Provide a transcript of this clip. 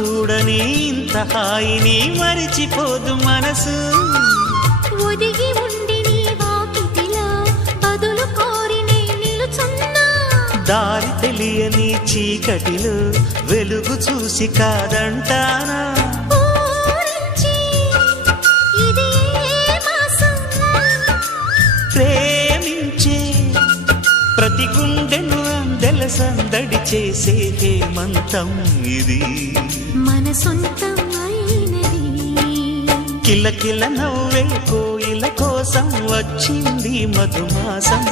చూడని ఇంత హాయిని మరిచిపోదు మనసు. ఒదిగి ఉండి నీ వాకిటిలో బదులు కోరి నే నిలుచున్నా. దారి తెలియని చీకటిలో వెలుగు చూసి కాదంటానా. ప్రేమించే ప్రతి గుండెను అందెల సందడి చేసే హేమంతం ఇది. మన సొంతం అయినది. కిలకిల నవ్వే కోయిల కోసం వచ్చింది మధుమాసం.